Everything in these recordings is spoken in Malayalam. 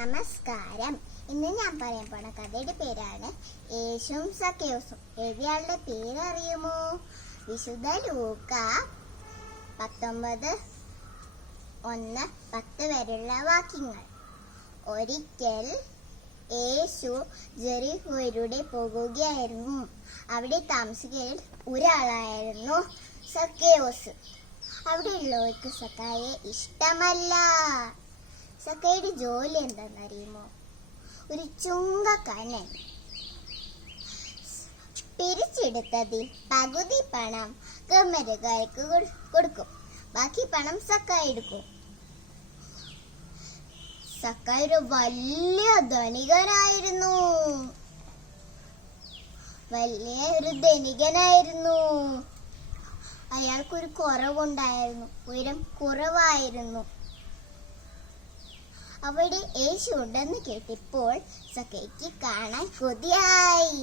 നമസ്കാരം. ഇന്ന് ഞാൻ പറയാൻ പോണ കഥയുടെ പേരാണ് യേശുവും സക്കേവുസും. എഴുതിയാളുടെ പേരറിയുമോ? വിശുദ്ധ ലൂക്ക 19:1-10 വരെയുള്ള വാക്യങ്ങൾ. ഒരിക്കൽ യേശു ജെറിക്കോയിലൂടെ പോകുകയായിരുന്നു. അവിടെ താമസിക്കുന്നതിൽ ഒരാളായിരുന്നു സക്കേവുസ്. അവിടെയുള്ളവർക്ക് സക്കായെ ഇഷ്ടമല്ല. സക്കയുടെ ജോലി എന്താണെന്നറിയുമോ? ഒരു ചുങ്കക്കാരൻ. പിരിച്ചെടുത്തതിൽ പകുതി പണം കമ്മരക്കാർക്ക് കൊടുക്കും, ബാക്കി പണം സക്കായ എടുക്കും. സക്കായ ഒരു വലിയ ധനികനായിരുന്നു. അയാൾക്കൊരു കുറവുണ്ടായിരുന്നു. ഉയരം കുറവായിരുന്നു. അവിടെ യേശു ഉണ്ടെന്ന് കേട്ടപ്പോൾ സക്കയ്ക്ക് കാണാൻ കൊതിയായി.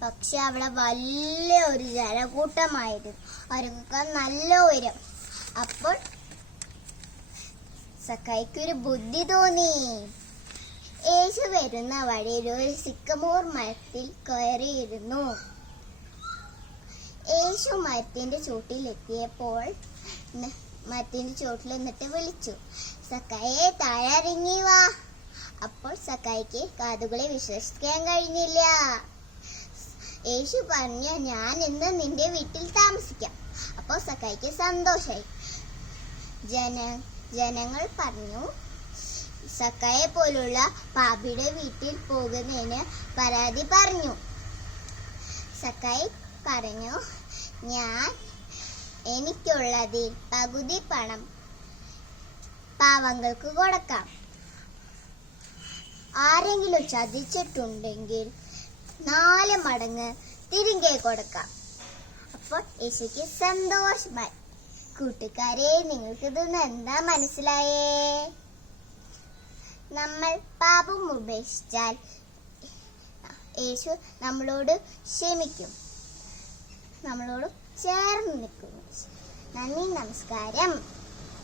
പക്ഷെ അവിടെ വലിയ ഒരു ജനക്കൂട്ടമായിരുന്നു. അവർക്ക് നല്ല ഉയരം. അപ്പോൾ സക്കയ്ക്കൊരു ബുദ്ധി തോന്നി. യേശു വരുന്ന വഴിയിൽ ഒരു സിക്കമോർ മരത്തിൽ കയറിയിരുന്നു. യേശു മരത്തിന്റെ ചോട്ടിലെത്തിയപ്പോൾ മരത്തിന്റെ ചോട്ടിൽ നിന്നിട്ട് വിളിച്ചു, സക്കായെ താഴെ ഇറങ്ങി വാ. അപ്പോൾ സക്കായിക്ക് കാതുകളെ വിശ്വസിക്കാൻ കഴിഞ്ഞില്ല. യേശു പറഞ്ഞു, ഞാൻ ഇന്ന് നിന്റെ വീട്ടിൽ താമസിക്കാം. അപ്പോൾ സക്കായിക്ക് സന്തോഷായി. ജനങ്ങൾ പറഞ്ഞു, സക്കായെ പോലുള്ള പാപിയുടെ വീട്ടിൽ പോകുന്നതിന് പരാതി പറഞ്ഞു. സക്കായി പറഞ്ഞു, ഞാൻ എനിക്കുള്ളതിൽ പകുതി പണം പാവങ്ങൾക്ക് കൊടുക്കാം. ആരെങ്കിലും ചതിച്ചിട്ടുണ്ടെങ്കിൽ 4 മടങ്ങ് തിരികെ കൊടുക്കാം. അപ്പോൾ യേശുക്ക് സന്തോഷമായി. കൂട്ടുകാരെ, നിങ്ങൾക്കിത് എന്താ മനസ്സിലായേ? നമ്മൾ പാപം ഉപേക്ഷിച്ചാൽ യേശു നമ്മളോട് ക്ഷമിക്കും, നമ്മളോട് ചേർന്ന് നിൽക്കുന്നു. നന്ദി, നമസ്കാരം.